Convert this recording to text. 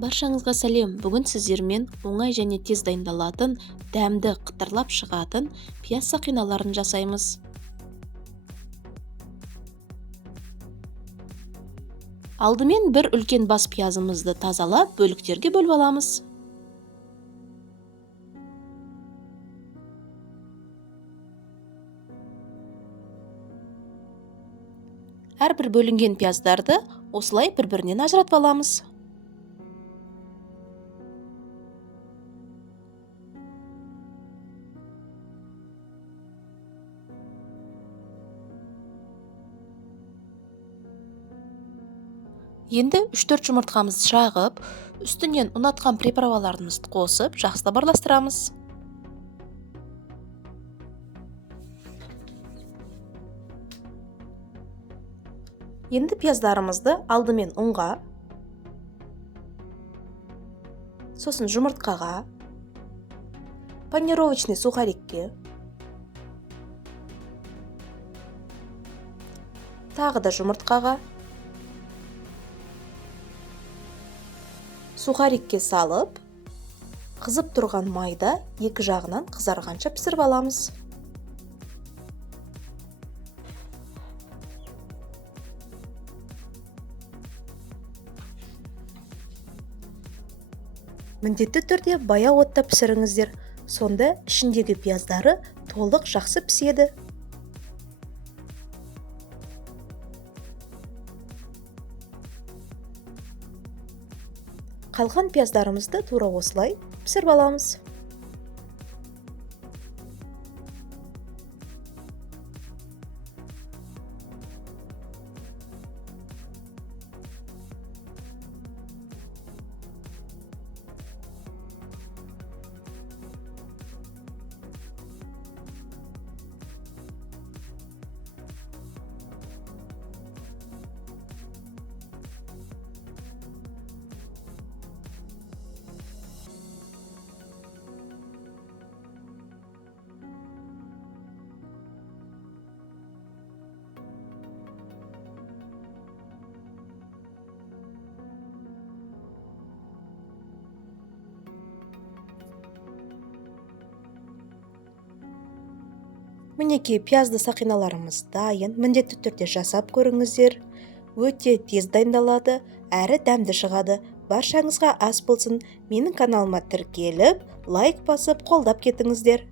Баршаңызға сәлем. Бүгін сіздермен оңай және тез дайындалатын, дәмді қытырлап шығатын пияз сақиналарын жасаймыз. Алдымен бір үлкен бас пиязымызды тазалап, бөліктерге бөліп аламыз. Әрбір бөлінген пияздарды осылай бір-бірінен ажыратып аламыз. Енді 3-4 жұмыртқамызды шағып, үстінен ұнатқан приправаларымызды қосып, жақсылап араластырамыз. Енді пияздарымызды алдымен ұнға, сосын жұмыртқаға, панировочный сухарикке, тағы да жұмыртқаға, сухарикке салып, қызып тұрған майда екі жағынан қызарғанша пісіріп аламыз. Міндетті түрде баяу отта пісіріңіздер, сонда ішіндегі пияздары толық жақсы піседі. Қалған пияздарымызды тура осылай пісіріп аламыз. Мінекей пиязды сақиналарымыз дайын, міндетті түрде жасап көріңіздер. Өте тез дайындалады, әрі дәмді шығады. Баршаңызға ас болсын. Менің каналыма тіркеліп, лайк басып, қолдап кетіңіздер.